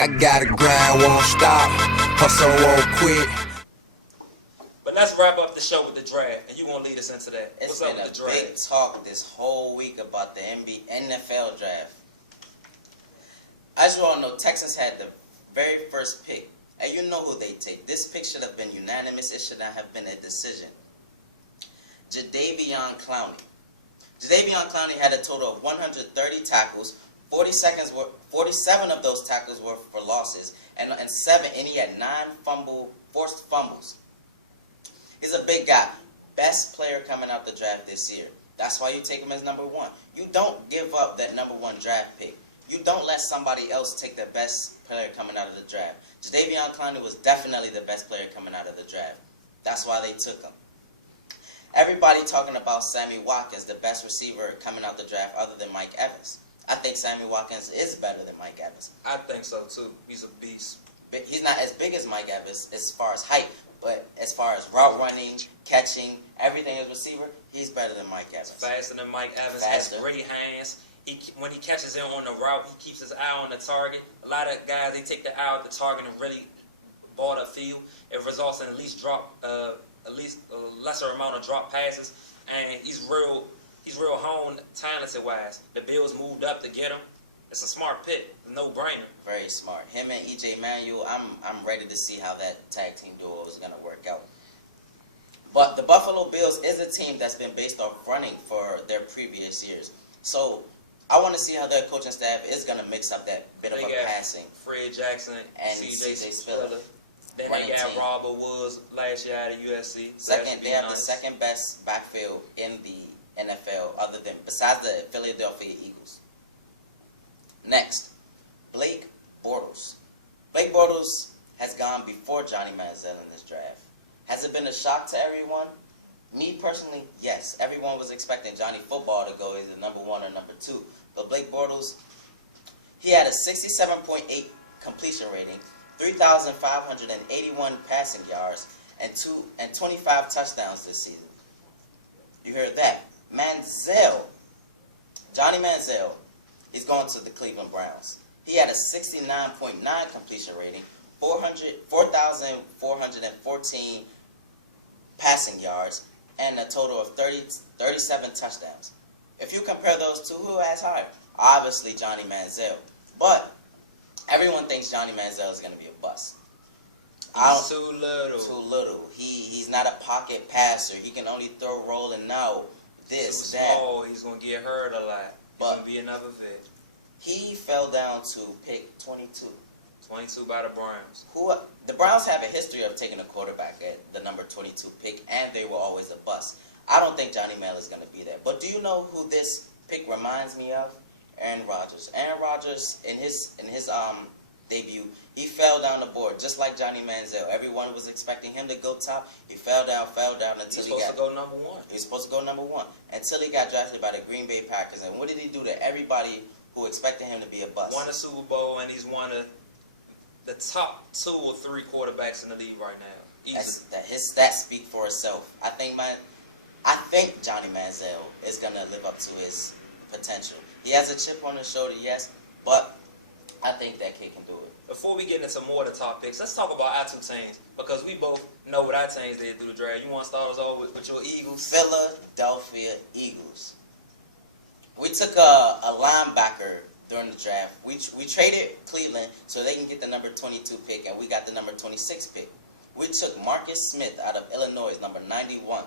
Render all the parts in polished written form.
I gotta grind, won't stop, hustle won't quit. But let's wrap up the show with the draft, and you gonna lead us into that. It's What's up been with the a draft? big talk this whole week about the NFL draft. As you all know, Texans had the very first pick, and you know who they take. This pick should have been unanimous. It should not have been a decision. Jadeveon Clowney. Jadeveon Clowney had a total of 130 tackles. 47 of those tackles were for losses, and he had 9 forced fumbles. He's a big guy. Best player coming out the draft this year. That's why you take him as number 1. You don't give up that number 1 draft pick. You don't let somebody else take the best player coming out of the draft. Jadeveon Clowney was definitely the best player coming out of the draft. That's why they took him. Everybody talking about Sammy Watkins, the best receiver coming out the draft other than Mike Evans. I think Sammy Watkins is better than Mike Evans. I think so too. He's a beast. But he's not as big as Mike Evans as far as height, but as far as route running, catching, everything as receiver, he's better than Mike Evans. Faster than Mike Evans. Faster. Has great hands. When he catches in on the route, he keeps his eye on the target. A lot of guys, they take the eye off the target and really ball the field. It results in at least a lesser amount of drop passes, and he's real honed talented wise. The Bills moved up to get him. It's a smart pick, no brainer. Very smart. Him and EJ Manuel, I'm ready to see how that tag team duo is gonna work out. But the Buffalo Bills is a team that's been based off running for their previous years. So I want to see how their coaching staff is gonna mix up that bit of a passing. Fred Jackson and C.J. Spiller. Then they got Robert Woods last year out of USC. They have the second best backfield in the NFL, besides the Philadelphia Eagles. Next, Blake Bortles. Blake Bortles has gone before Johnny Manziel in this draft. Has it been a shock to everyone? Me personally, yes. Everyone was expecting Johnny Football to go either number 1 or number 2. But Blake Bortles, he had a 67.8 completion rating, 3,581 passing yards, and 25 touchdowns this season. You heard that. Johnny Manziel, he's going to the Cleveland Browns. He had a 69.9 completion rating, 4,414 passing yards, and a total of 37 touchdowns. If you compare those two, who has higher? Obviously Johnny Manziel. But everyone thinks Johnny Manziel is going to be a bust. He's too little. Too little. He's not a pocket passer. He can only throw, roll, and now this, too that. small. He's going to get hurt a lot. He's going to be another vet. He fell down to pick 22. 22 by the Browns. The Browns have a history of taking a quarterback at the number 22 pick, and they were always a bust. I don't think Johnny Manziel is going to be there. But do you know who this pick reminds me of? Aaron Rodgers. Aaron Rodgers, in his debut, he fell down the board, just like Johnny Manziel. Everyone was expecting him to go top. He fell down until he got... He was supposed to go number 1. He was supposed to go number 1 until he got drafted by the Green Bay Packers. And what did he do to everybody who expected him to be a bust? Won a Super Bowl, and he's one of the top 2 or 3 quarterbacks in the league right now. His stats speak for itself. I think Johnny Manziel is going to live up to his potential. He has a chip on his shoulder, yes, but I think that kid can do it. Before we get into more of the top picks, let's talk about our 2 teams, because we both know what our teams did through the draft. You want to start us off with your Eagles? Philadelphia Eagles. We took a linebacker during the draft. We traded Cleveland so they can get the number 22 pick, and we got the number 26 pick. We took Marcus Smith out of Illinois, number 91.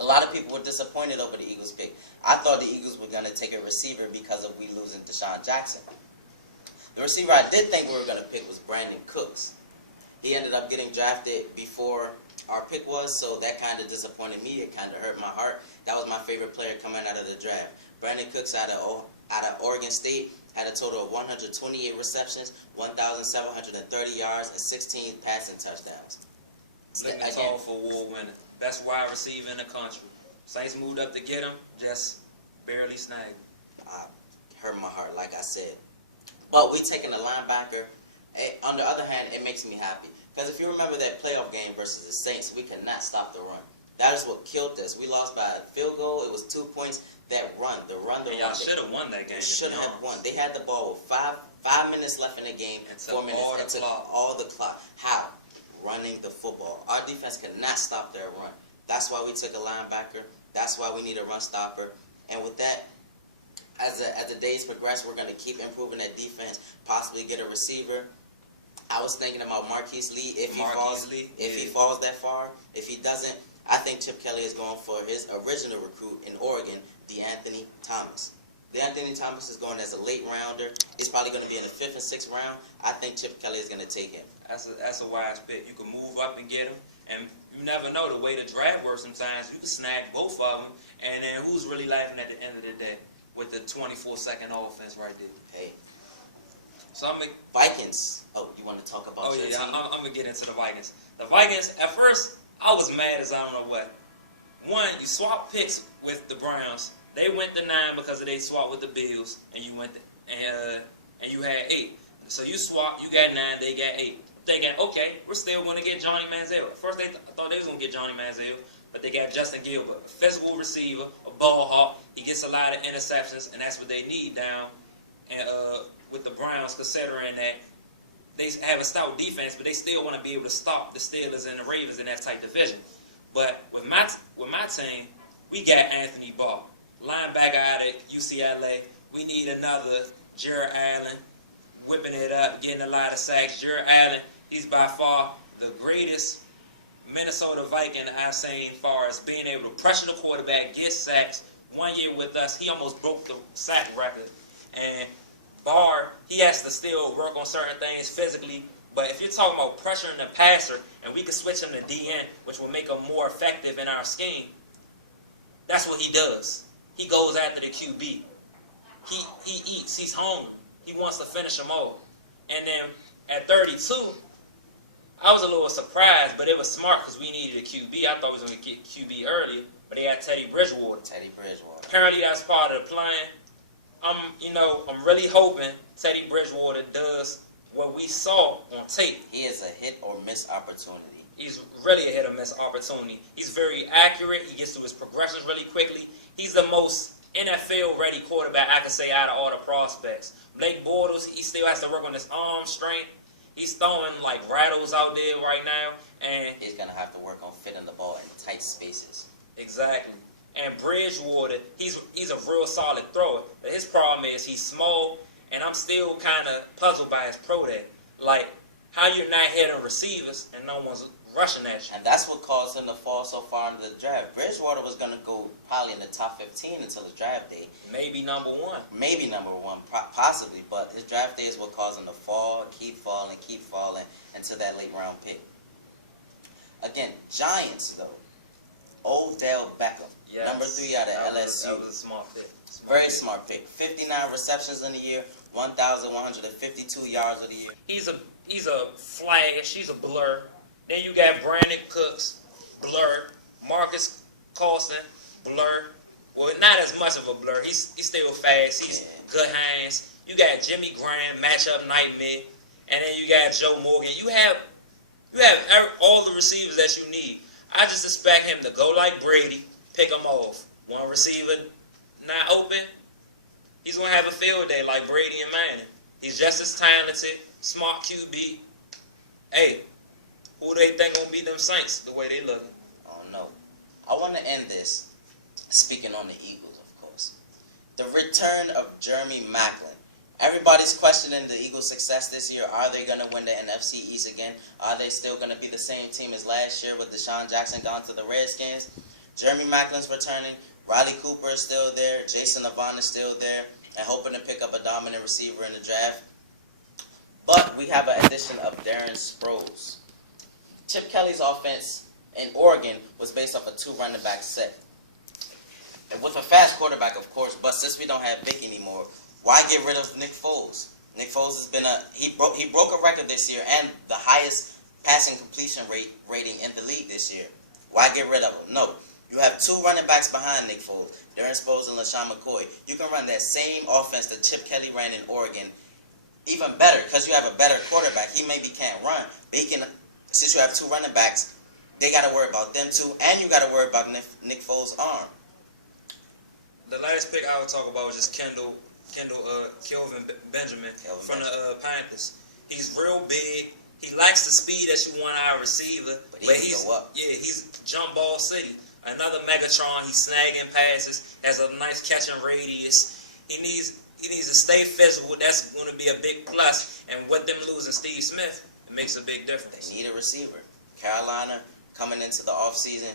A lot of people were disappointed over the Eagles pick. I thought the Eagles were going to take a receiver because of we losing Deshaun Jackson. The receiver I did think we were going to pick was Brandon Cooks. He ended up getting drafted before our pick was, so that kind of disappointed me. It kind of hurt my heart. That was my favorite player coming out of the draft. Brandon Cooks out of Oregon State had a total of 128 receptions, 1,730 yards, and 16 passing touchdowns. Let me talk for award winner. Best wide receiver in the country. Saints moved up to get him, just barely snagged. Hurt my heart, like I said. But we taking a linebacker. On the other hand, it makes me happy. Because if you remember that playoff game versus the Saints, we could not stop the run. That is what killed us. We lost by a field goal. It was 2 points. that run. The run. Y'all should have won that game. Should have won. They had the ball with five minutes left in the game. And 4 minutes. And took all the clock. How? Running the football. Our defense could not stop their run. That's why we took a linebacker. That's why we need a run stopper. And with that, as the days progress, we're going to keep improving that defense. Possibly get a receiver. I was thinking about Marquise Lee if he falls that far. If he doesn't, I think Chip Kelly is going for his original recruit in Oregon, DeAnthony Thomas. DeAnthony Thomas is going as a late rounder. He's probably going to be in the 5th and 6th round. I think Chip Kelly is going to take him. That's a wise pick. You can move up and get him, and you never know the way the draft works. Sometimes you can snag both of them, and then who's really laughing at the end of the day with the 24-second offense right there? Hey. So Vikings. Oh, you want to talk about? Oh yeah, I'm gonna get into the Vikings. The Vikings. At first, I was mad as I don't know what. One, you swap picks with the Browns. They went to 9 because they swapped with the Bills, and you went and you had 8. So you swapped. You got 9. They got 8. Thinking, okay, we're still going to get Johnny Manziel. At first, I thought they was going to get Johnny Manziel, but they got Justin Gilbert, a physical receiver, a ball hawk. He gets a lot of interceptions, and that's what they need down. And with the Browns, considering that they have a stout defense, but they still want to be able to stop the Steelers and the Ravens in that tight division. But with my team, we got Anthony Barr, linebacker out of UCLA. We need another Jared Allen, whipping it up, getting a lot of sacks. Jared Allen, he's by far the greatest Minnesota Viking I've seen as far as being able to pressure the quarterback, get sacks. 1 year with us, he almost broke the sack record. And Barr, he has to still work on certain things physically. But if you're talking about pressuring the passer, and we could switch him to DN, which will make him more effective in our scheme, that's what he does. He goes after the QB. He eats. He's hungry. He wants to finish him off. And then at 32, I was a little surprised, but it was smart because we needed a QB. I thought we was going to get QB earlier, but they had Teddy Bridgewater. Apparently that's part of the plan. I'm really hoping Teddy Bridgewater does what we saw on tape. He is a hit or miss opportunity. He's really a hit or miss opportunity. He's very accurate. He gets to his progressions really quickly. He's the most NFL-ready quarterback I can say out of all the prospects. Blake Bortles, he still has to work on his arm strength. He's throwing like rattles out there right now, and he's gonna have to work on fitting the ball in tight spaces. Exactly. And Bridgewater, he's a real solid thrower. But his problem is he's small, and I'm still kind of puzzled by his pro day. Like, how you're not hitting receivers and no one's rushing at you. And that's what caused him to fall so far into the draft. Bridgewater was going to go probably in the top 15 until the draft day. Maybe number 1. Maybe number 1, possibly. But his draft day is what caused him to fall, keep falling until that late round pick. Again, Giants, though. Odell Beckham. Yes. Number 3 out of LSU. That was a smart pick. Very smart pick. 59 receptions in the year, 1,152 yards of the year. He's a flash. He's a blur. Then you got Brandon Cooks, blur. Marcus Carlson, blur. Well, not as much of a blur. He's still fast. He's good hands. You got Jimmy Graham, matchup nightmare, and then you got Joe Morgan. You have all the receivers that you need. I just expect him to go like Brady, pick them off. One receiver not open, he's going to have a field day like Brady and Manning. He's just as talented, smart QB. Hey, who they think going to beat them Saints the way they looking? Oh, no. I want to end this speaking on the Eagles, of course. The return of Jeremy Maclin. Everybody's questioning the Eagles' success this year. Are they going to win the NFC East again? Are they still going to be the same team as last year with Deshaun Jackson gone to the Redskins? Jeremy Maclin's returning. Riley Cooper is still there. Jason Avant is still there. And hoping to pick up a dominant receiver in the draft. But we have an addition of Darren Sproles. Chip Kelly's offense in Oregon was based off a 2 running back set. And with a fast quarterback, of course, but since we don't have Vic anymore, why get rid of Nick Foles? Nick Foles has been he broke a record this year and the highest passing completion rating in the league this year. Why get rid of him? No. You have 2 running backs behind Nick Foles, Darren Sproles and LaShawn McCoy. You can run that same offense that Chip Kelly ran in Oregon even better because you have a better quarterback. He maybe can't run, but he can. Since you have 2 running backs, they got to worry about them too, and you got to worry about Nick Foles' arm. The last pick I would talk about was just Kelvin Benjamin from the Panthers. He's real big. He lacks the speed that you want out of a receiver, but he's jump ball city. Another Megatron. He's snagging passes. Has a nice catching radius. He needs to stay physical. That's going to be a big plus. And with them losing Steve Smith, it makes a big difference. They need a receiver. Carolina coming into the offseason,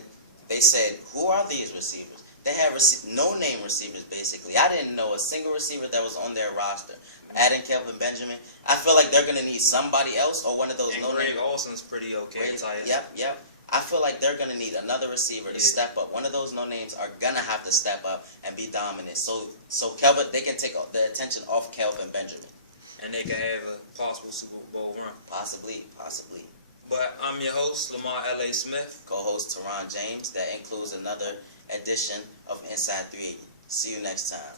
they said, who are these receivers? They have no-name receivers, basically. I didn't know a single receiver that was on their roster. Adding Kelvin Benjamin, I feel like they're going to need somebody else or one of those no-name. Greg Olson's pretty okay. Yep. I feel like they're going to need another receiver to step up. One of those no-names are going to have to step up and be dominant. So Kelvin, they can take the attention off Kelvin Benjamin. And they can have a possible Super Bowl run. Possibly. But I'm your host, Lamar L.A. Smith. Co-host Teron James. That includes another edition of Inside 380. See you next time.